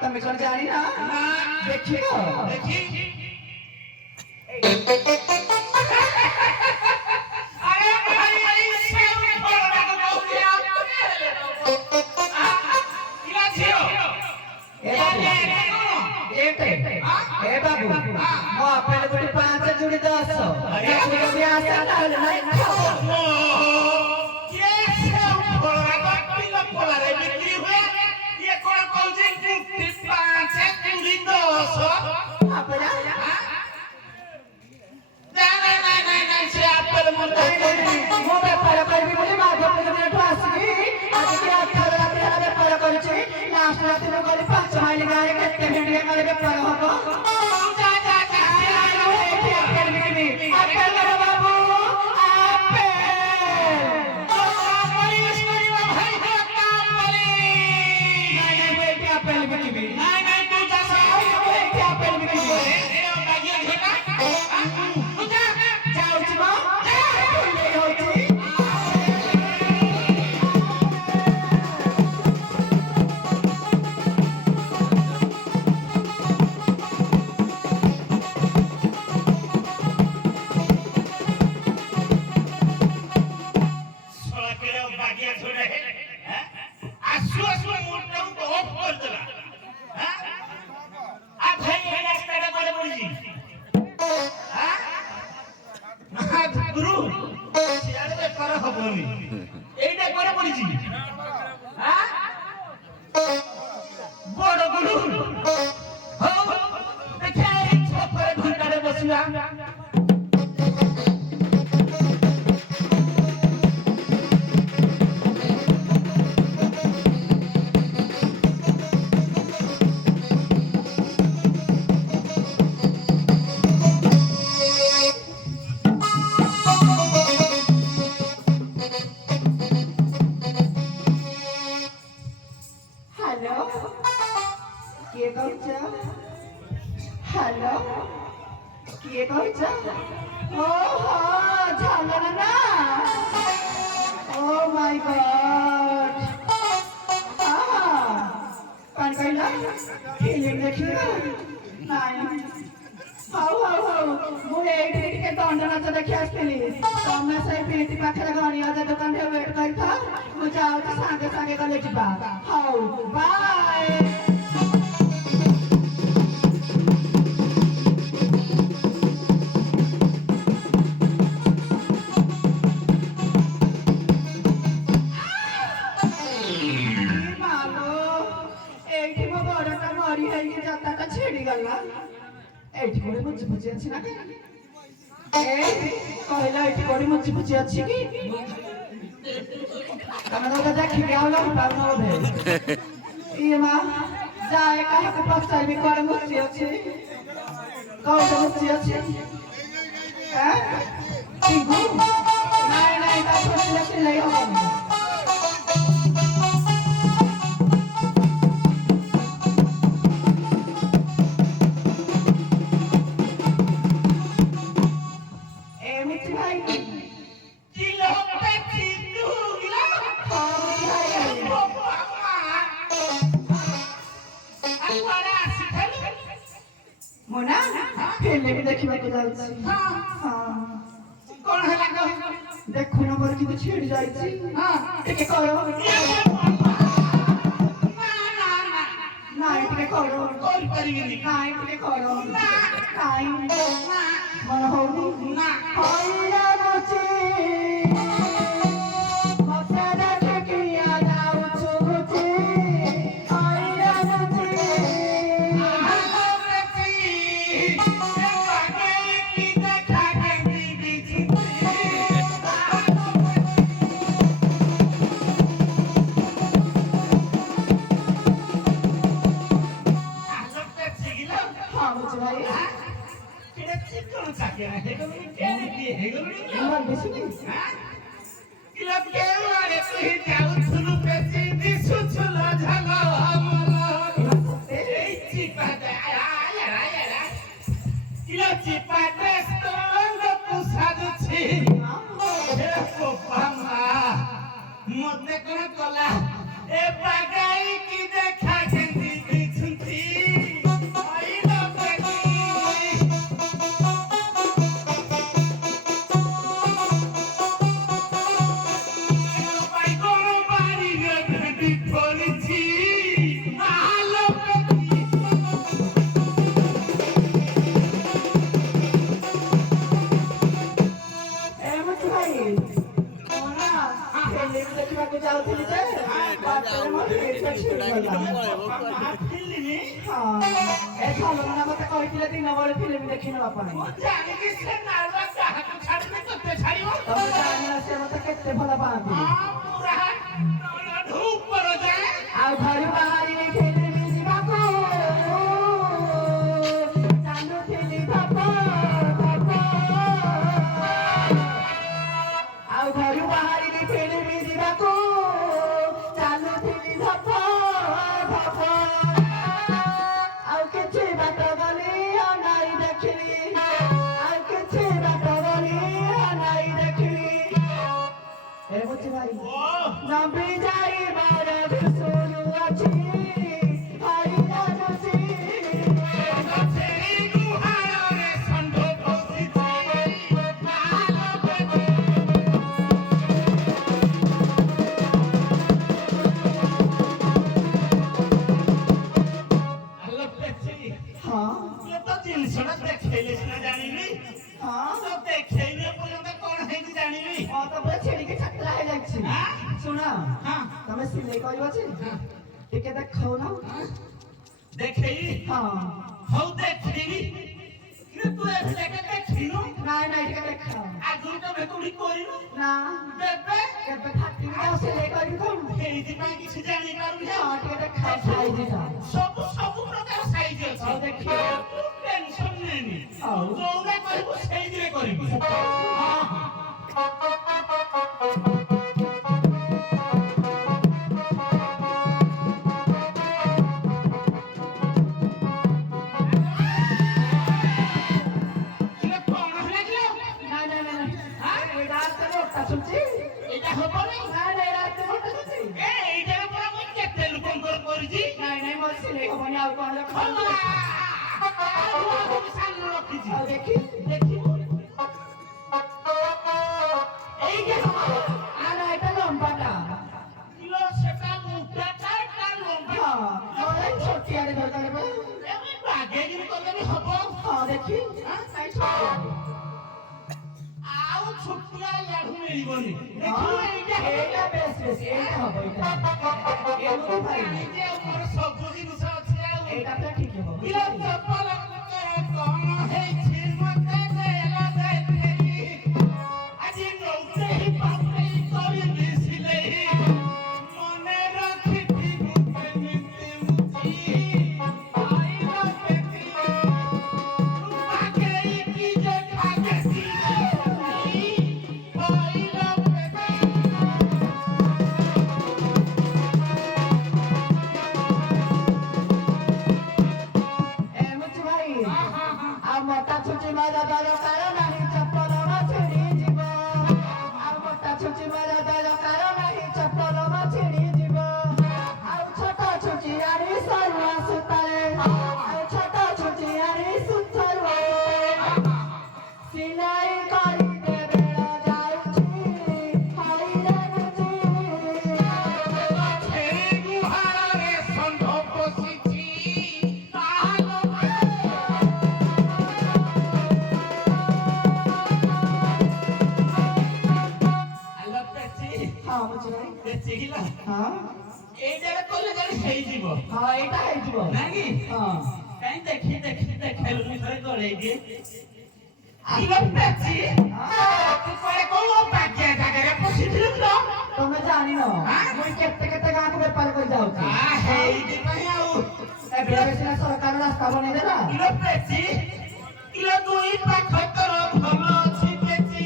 তুমি কোন জানি না দেখিও দেখি আরে ভাই সে বড় না বউলি আপনি ইলা ছিল এ বাবু মো আপেল গুটি 5 জুড়ি 10 আরে যদি আসা তাহলে নাই খাও কে সে বড় না কিলো পোলা রে বিক্রি হয়ে ये कोन कौजी 5 জুড়ি 10 আপেল না সে আপেল মতো মো ব্যাপার করবি বলে মা বাপ কে আসি আজকে আঠার রাতে ব্যাপার করছি লাস্ট রাতে গলি 5 মাইল গায়ে কেতে ভিডিও করে ব্যাপার হবো যা আপেল বাবু আপেল পুলিশ করিবা ভাই হাতা পুলিশ আপেল বিকিবি নাই তুই যা আপেল বিকিবি এ লাগিয়ে ঘেটা এইটা করে পড়েছি হ্যাঁ বড় গুরু হও দেখে ছপরে ঘন্টারে বসিয়া हेलो किए कहछ ओ हो झालन ना ओ माय गॉड कौन कहला फिल्म देखियो नहीं हाउ मु एडी के दंड नाच देखि आस्थिली तमे से पीटी पाखरे गणिया जे दुकान रे वेट करथा मु जाउ त संगे संगे गले जिबा हाउ बाय এইটি করে বুঝি বুঝি আছে না କହିଲା ଏଠି କୋଉଠି ମୁଚି ଫୁଚି ଅଛି କି ତମେ ତ ଦେଖିକି ଆଉ ଲମ୍ପାଉନ ବୋଧେ ଇଏ ମା ଯାଏ କାହାକୁ ପଚାରିବି କୁଆଡେ ମୁଚି ଅଛି କୋଉଠି ମୁଚି ଅଛି ଚିଙ୍ଗୁ ନାଇଁ ନାଇଁ ତା ଛୋଟିଲେ ସିଲେଇ ହବନି मोना फिल्म देखिବାକୁ ଯାଉଛି କଣ ହେଲା କହ ଦେଖୁନ ମୋର କିନ୍ତୁ ଛିଡି ଯାଇଛି ଟିକେ କର ନାଇଁ ଟିକେ କର କରିପାରିବିନି ନାଇଁ ଟିକେ କର ନାଇଁ ମନ ହଉନି ନା ହଇରା ନଚି ମତେ ଦେଖିକି ଯାଉଛୁ ବୁଝି ହଇରା ନଚି ମତେ କଣ କଲା ଏ ବାଗାଇ କି ଦେଖା କେନ୍ତି ଦିଶୁଛି ଆଇଲା ବେଟି ବାଇ କୋନ ବାରି ଗଡି ପଡିଛି ଆଲୋ ବେଟି ଏମିତି ଭାଇ ମୋନା ଫିଲ୍ମ ଦେଖିବାକୁ ଯାଉଥିଲି ଯେ ବାଟରେ ମୋ ଫିଲ୍ମ ଛିଡ଼ିଗଲା ଆସିଲିନି ଏ ସଲମନା ମତେ କହିଥିଲେ ଦିନ ବେଳେ ଫିଲ୍ମ ଦେଖି ନେବା ପାଇଁ ମୁଁ ଜାଣିକି ସେ ନାଳୁଆ କାହାକୁ ଛାଡ଼ିବେ ତତେ ଛାଡ଼ିବ ତମେ ଜାଣିନ ସେ ମତେ କେତେ ଭଲ ପାଆନ୍ତି ପୁରା ତଳଠୁ ଉପର ଯାଏ ଆଉ ଘରୁ ବାହାରିଲି ଫିଲ୍ମ ଯିବାକୁ ଚାଲୁଥିଲି ଧପ ଧପ ଆଉ ଘରୁ ବାହାରିଲି ଫିଲ୍ମ ଯିବାକୁ ଚାଲୁଥିଲି ଧପ ଧପ ଆଉ କିଛି ବାଟ ଗଲି ଅନାଇ ଦେଖିଲି ଆଉ କିଛି ବାଟ ଗଲି ଅନାଇ ଦେଖିଲି ଏ ବୁଝି ଭାଇ ନମ୍ବି ଯାଇ ମୋର ବିଷୁରୁ ଅଛି ଭାଇ ଜାଣୁଛି ସେଇ ଗୁହାଳରେ ଷଣ୍ଢ ପଶିଛି ଆଲୋ ବେଟି ଆଲୋ ବେଟି ହଁ ଏ ତ ଜିନିଷଟା ଦେଖେଇଲେ ସିନା ଜାଣିବି ହଁ ତ ଦେଖେଇଲେ ପର୍ଯ୍ୟନ୍ତ କଣ ହେଇଛି ଜାଣିବି ହଁ ତ ପୁରା ଛିଡ଼ିକି ଛାତରା ହେଇଯାଇଛି ଆଁ? ଶୁଣ ହଁ ତମେ ସିଲେଇ କରିବ ଯେ ହଁ। ଟିକେ ଦେଖାଉନ ଦେଖେଇ ହଁ ହଉ ଦେଖେଇବି କିନ୍ତୁ ତୁ ଏବେ ଦେଖିନୁ ନାଇଁ ନାଇଁ ଟିକେ ଦେଖାଅ ଆଗରୁ କେବେ କୋଉଠି କରିନୁ ନା ଦେବେ କେବେ ଫାଟିକି ଆଉ ସିଲେଇ କରିବି କଣ ସେଇଥିପାଇଁ କିଛି ଜାଣିପାରୁନି ହଁ ଟିକେ ଦେଖାଅ ସାଇଜଟା ସବୁ ପ୍ରକାର ସାଇଜ ଅଛି ହଉ ଦେଖିବା ତୁ ଟେନସନ ନେନି ହଉ। ଯୋଉଟା କରିବୁ ସେଇଥିରେ କରିବି ହଁ ହଁ ଇଏ କଣ ହେଲା କିଲୋ? ନାଇଁ ନାଇଁ ନାଇଁ ଏଇଟା ତ ମୋଟା ଶୁଛି ଏଇଟା ହବନି ନାଇଁ ନାଇଁ ଏଇଟା ତ ମୋଟା ଶୁଛି ଏଇଟାରେ ପରା ମୁଁ କେତେ ଲୋକଙ୍କର କରିଛି ନାଇଁ ନାଇଁ ମୋର ସିଲେଇ ହବନି ଆଉ କଣ ଦେଖାଅ ସାନ ରଖିଛି ଆଉ ଦେଖି ଦେଖିବୁ ଏଇଟା ହବ ନା ଏଇଟା ଲମ୍ବାଟା କିଲୋ ସେଟା ମୁଟାଟା ତା ଲମ୍ବା ହଁ ମୋର ଏଇ ଛୋଟିଆରେ ଦରକାର ବା ଏବେ ବାଗେଇକିରି କଲେ ବି ହବ ହଁ ଦେଖି ନାଇଁ ଛୋଟିଆରେ ଆଉ ଛୋଟିଆ ୟାଠୁ ମିଳିବନି ହଁ ଦେଖିବୁ ଏଇଟା ଏଇଟା ବେଶ ବେଶ ଏଇଟା ହବ ଏଇଟା ଏମିତି ଭାଇ ଜାଣିଛି ଆଉ ମୋର ସବୁ ଜିନିଷ ଅଛି ଆଉ ଏଇଟା ପୁରା ଠିକ ହବ କିଲୋ ଚପଲ କଣ ହେଇଛି ମତେ ଦେଲା ଯାଇଥିଲେ ସିଲେଇ କରିଦେ ବେଳ ଯାଉଛି ହାଇରେ ବୁଝି ଛେଳି ଗୁହାଳରେ ଷଣ୍ଢ ପଶିଛି ତାହାଲ ଆଲୋ ପେଚି ହଁ ବୁଝିଲି ପେଚି କିଲା ହଁ ଏଇଟାରେ କଲେ ଜାଣି ହେଇଯିବ ହଁ ଏଇଟା ହେଇଯିବ ନାଇଁ ହଁ କାଇଁ ଦେଖେଇଲୁନି ଥରେ ଗଳେଇ ଦିଏ ଆଲୋ ପେଚି ତୁ କୁଆଡେ କୋଉ ବାକିଆ ଜାଗାରେ ପଶିଥିଲୁ ତ ତମେ ଜାଣିନ ମୁଁ କେତେ କେତେ ଗାଁକୁ ବେପାର କରି ଯାଉଛି ହେଇଥିପାଇଁ ଆଉ ଏବେ ସିନା ସରକାର ରାସ୍ତା ବନେଇଦେଲା ଇଲୋ ପେଚି ଇଲୋ ଦୁଇ ପାଖ ତୋର ଭଲ ଅଛି ପେଚି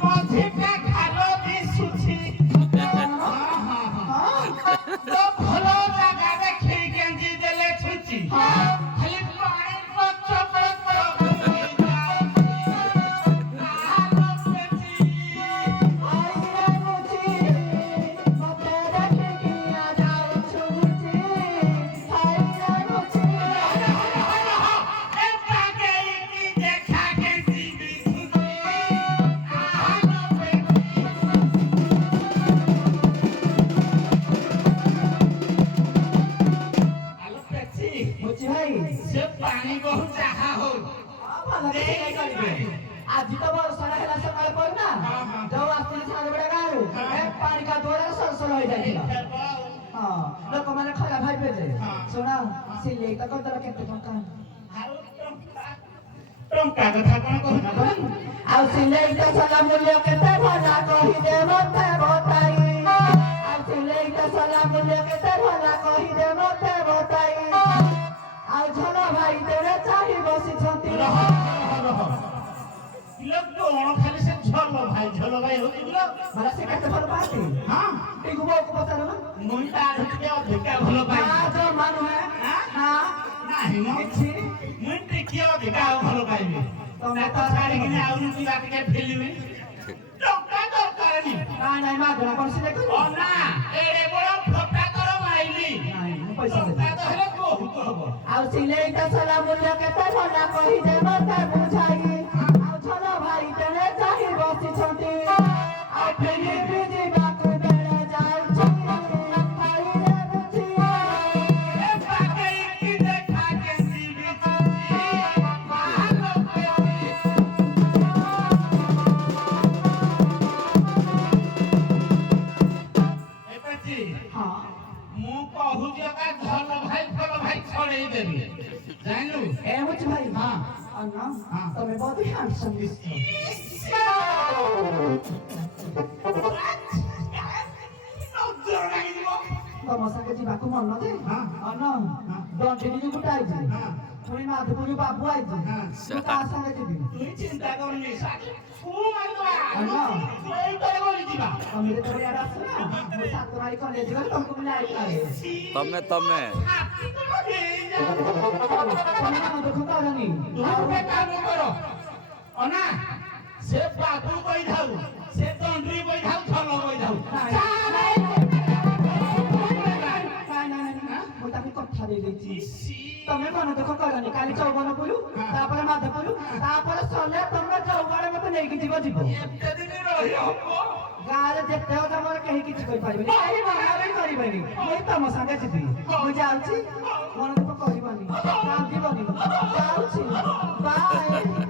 ମଝିଟା ଖାଲ ଦିଶୁଛି ତ ଭଲ ଜାଗା ଦେଖି ଗେଞ୍ଜି ଦେଲେ ଛୁଚି ଖାଲି ପାଣି ପଚ ପଚ ହାଇରେ ବୁଝି ମତେ ଦେଖିକିଆ ଯାଉଛୁ ବୁଝି ହାଇରେ ବୁଝି ବୁଝି ଭାଇ ପାଣି ବହୁ ଚାହା ହଉ ଭଲ ସିଲେଇ କରିବେ ଆଜି ତ ବର୍ଷାଟା ହେଲା ସକାଳେ ପଡିନା ଯୋଉ ଆସିଥିଲି ସାଙ୍ଗବେଳେ ଗାଁରୁ ପାଣି କାଦୁଅରେ ସରସର ହୋଇଯାଇଥିଲା ହଁ ଲୋକମାନେ ଖରାପ ଭାବିବେ ଯେ ଶୁଣ ସିଲେଇ ତ କରିଦେଲ କେତେ ଟଙ୍କା ଟଙ୍କା କଥା କଣ କହୁନା ଆଉ ସିଲେଇଟା ସଲା ମୂଲ୍ୟ କେତେ ଭଲା କହିଦେ ମତେ ବତାଇ ଆଉ ସିଲେଇଟା ସଲା ମୂଲ୍ୟ କେତେ ଭଲା କହିଦେ ମତେ ବତାଇ ଆଉ ଝଲ ଭାଇ ତେଣେ ଚାହିଁ ବସିଛନ୍ତି କଣ ଖାଲି ସେ ଝଲ ଭାଇ ହଉଛି ମାନେ ସେ କେତେ ଭଲ ପାଆନ୍ତି ହଁ ଟିକୁ ବୋଉକୁ ପଚାରୁନ ମୁଁ ତାର ଟିକେ ଅଧିକା ଭଲ ପାଇ ନା ଜମା ନୁହେଁ ନା ନାହିଁ ମ କିଛି ମୁଁ ଟିକେ ଅଧିକା ଆଉ ଭଲ ପାଇବି ତମେ ତାକୁ ଛାଡ଼ିକିନି ଆଉ ଯିବା ଟିକେ ଫିଲ୍ମ ଟଙ୍କା ଦରକାର ନି ନାଇଁ ନାଇଁ ମାଗଣା କଣ ସିଲେଇ କରିବ ଅନା ଏଡେ ବଡ ଫଟା ତର ମାଇଲି ନାଇଁ ମୁଁ ପଇସା ଟଙ୍କା ଦେବି ତ ହେଲେ ବହୁତ ହବ ଆଉ ସିଲେଇଟା ସଲା ମୂଲ୍ୟ କେତେ ଭଲା କହିଦେ ମତେ ବୁଝାଇ ଆଉ ଝଲ ଭାଇ ତେଣେ ଚାହିଁ ବସିଛନ୍ତି ଆଉ ଫିଲ୍ମ ଯିବାକୁ ବେଳ ଯାଉଛି ହାଇରେ ବୁଝି ଏ ପାଗେଇକି ଦେଖା କେନ୍ତି ବିଚୁଛି ମାଲୋ ଏ ପେଚି ହଁ ମୁଁ କହୁଛି ଏକା ଭଲ ଭାଇ ଛଡେଇ ଦେବି ଜାଣିଲୁ ଏ ବୁଝି ଭାଇ ହଁ ଅନ୍ନ ହଁ। ତମେ ବହୁତ ହ୍ୟାଣ୍ଡସମ୍ ଦିଶୁଛ ନଜର ଲାଗିଯିବ ତମ ସାଙ୍ଗେ ଯିବାକୁ ମନ ଯେ ହଁ। ଅନ୍ନ ଦଣ୍ଡିନି ଯୋଉ ଗୋଟେ ଆଇଛି ହଁ। ପୁଣି ମାଧପୁର ଯୋଉ ବାବୁ ଆଇଛି ହଁ। ମୁଁ ତା ସାଙ୍ଗେ ଯିବି তুই চিন্তা করনি ଆଜ୍ଞା। এইটারে বলি ଯିବା ତମେ ଯେତେବେଳେ ଇଆଡେ ଆସିବ ନା ମୁଁ ସାତ ମାରି କଲେଜ ଗଲେ ତମକୁ ମୁଁ ଲାଇଟ୍ ମାରେ ତମେ ତମେ ମନ ଦୁଃଖ କରନି ଗୋଟେ କାମ କର ଅନା ସେ ବାବୁ କହିଥାଉ ସେ ଦଣ୍ଡି କହିଥାଉ ଛଲ କହିଥାଉ ମୁଁ ତାକୁ କଥା ଦେଇଦେଇଛି ତମେ ମନ ଦୁଃଖ କରନି କାଲି ଚୌବନପୁର ତାପରେ ମାଧପୁର ତାପରେ ସଲେ ତମେ ଚୌବନ ମତେ ନେଇକି ଯିବ ଏତେ ଦିନ ରହିବ ଗାଁରେ ଯେତେ ଅଛ ମୋର କେହି କିଛି କରିପାରିବେନି କେହି ମନା ବି କରିବେନି ମୁଁ ତମ ସାଙ୍ଗେ ଯିବି ମୁଁ ଯାଉଛି ମନ ଦୁଃଖ କରିବନି କାନ୍ଦିବନି ଯାଉଛି ବାଏ